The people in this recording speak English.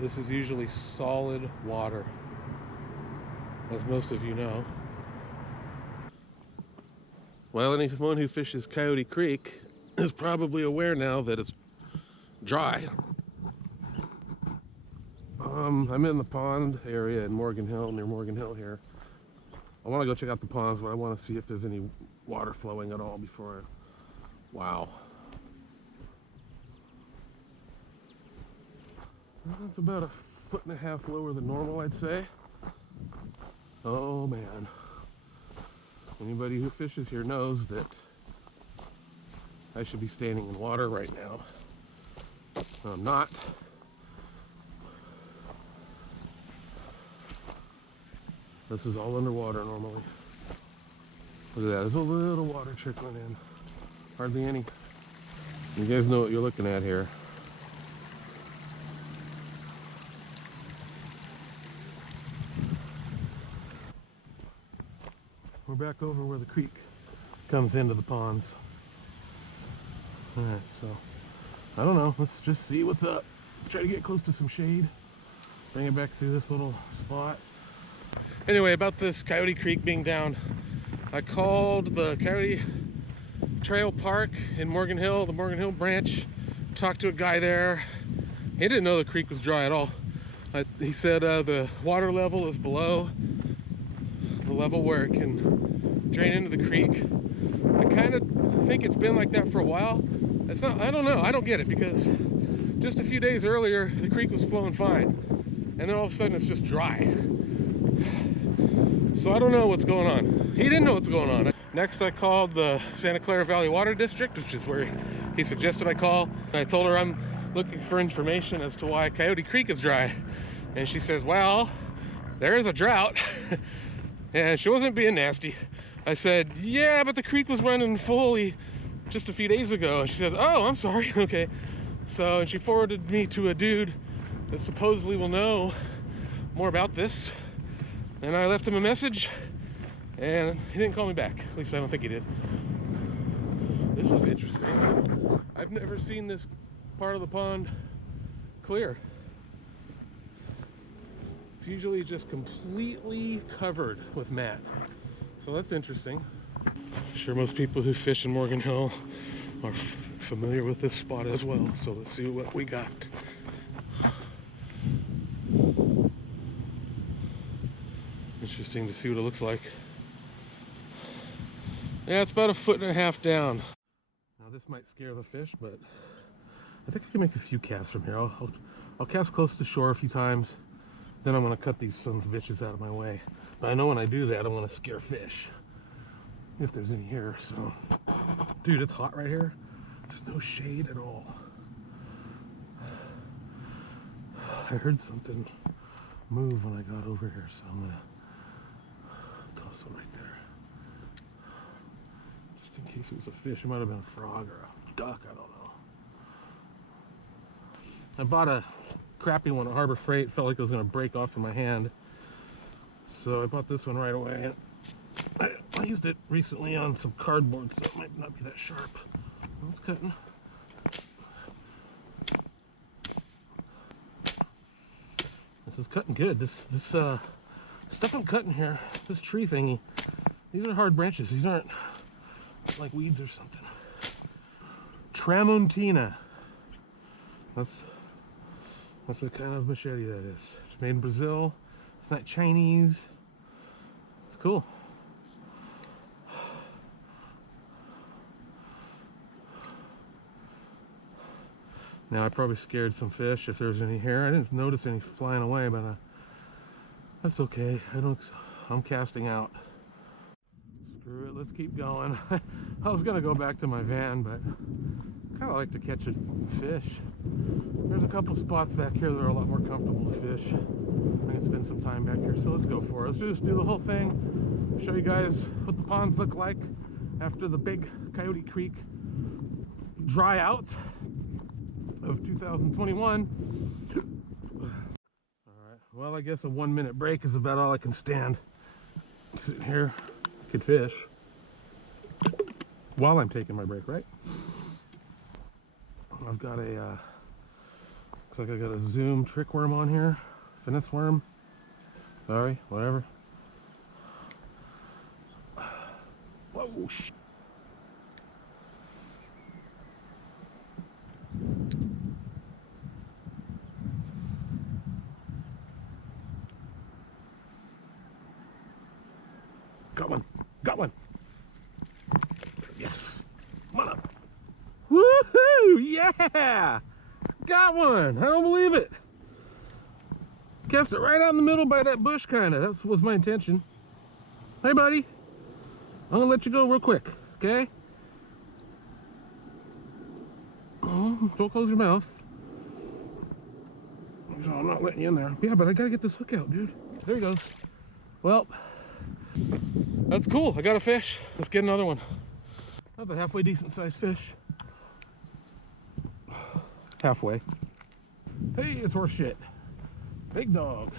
This is usually solid water, as most of you know. Well, anyone who fishes Coyote Creek is probably aware now that it's dry. I'm in the pond area in Morgan Hill, near Morgan Hill here. I want to go check out the ponds, but I want to see if there's any water flowing at all before I... Wow. That's about 1.5 feet lower than normal, I'd say. Oh man. Anybody who fishes here knows that I should be standing in water right now. I'm not. This is all underwater normally. Look at that, there's a little water trickling in. Hardly any. You guys know what you're looking at here. We're back over where the creek comes into the ponds. Alright, so I don't know, let's just see what's up. Let's try to get close to some shade. Bring it back through this little spot. Anyway, about this Coyote Creek being down, I called the Coyote Trail Park in Morgan Hill, the Morgan Hill branch, talked to a guy there. He didn't know the creek was dry at all. He said the water level is below the level where it can drain into the creek. I kind of think it's been like that for a while. It's not, I don't know, I don't get it, because just a few days earlier the creek was flowing fine, and then all of a sudden it's just dry. So I don't know what's going on. He didn't know what's going on. Next I called the Santa Clara Valley Water District, which is where he suggested I call. I told her I'm looking for information as to why Coyote Creek is dry. And she says, well, there is a drought. And she wasn't being nasty. I said, yeah, but the creek was running fully just a few days ago. And she says, oh, I'm sorry, okay. So, and she forwarded me to a dude that supposedly will know more about this. And I left him a message, and he didn't call me back. At least I don't think he did. This is interesting. I've never seen this part of the pond clear. It's usually just completely covered with mat. So that's interesting. I'm sure most people who fish in Morgan Hill are familiar with this spot as well. So let's see what we got. Interesting to see what it looks like. Yeah, it's about 1.5 feet down. Now this might scare the fish, but I think I can make a few casts from here. I'll cast close to shore a few times. Then I'm going to cut these sons of bitches out of my way. But I know when I do that, I'm going to scare fish. If there's any here, so. Dude, it's hot right here. There's no shade at all. I heard something move when I got over here, so I'm going to toss one right there. Just in case it was a fish. It might have been a frog or a duck, I don't know. I bought a crappy one at Harbor Freight. It felt like it was going to break off in my hand. So I bought this one right away. I used it recently on some cardboard, so it might not be that sharp. It's cutting. This is cutting good. This stuff I'm cutting here, this tree thingy, these are hard branches. These aren't like weeds or something. Tramontina. That's the kind of machete that is. It's made in Brazil. It's not Chinese. It's cool. Now I probably scared some fish if there's any here. I didn't notice any flying away, but that's okay. I'm casting out. Screw it, let's keep going. I was gonna go back to my van, but I kind of like to catch a fish. There's a couple spots back here that are a lot more comfortable to fish. I can spend some time back here, so let's go for it. Let's just do the whole thing. Show you guys what the ponds look like after the big Coyote Creek dry out of 2021. Alright, well, I guess a 1-minute break is about all I can stand. Sitting here, I could fish while I'm taking my break, right? I've got a Looks like I got a zoom trick worm on here. Finesse worm. Sorry, whatever. Whoa, shit. Got one. Got one. Yes. Come on up. Woohoo! Yeah! Got one. I don't believe it. Cast it right out in the middle by that bush, kind of. That was my intention. Hey, buddy. I'm gonna let you go real quick, okay? Oh, don't close your mouth. I'm not letting you in there. Yeah, but I gotta get this hook out, dude. There he goes. Well, that's cool. I got a fish. Let's get another one. That's a halfway decent sized fish. Halfway. Hey, it's horse shit. Big dog.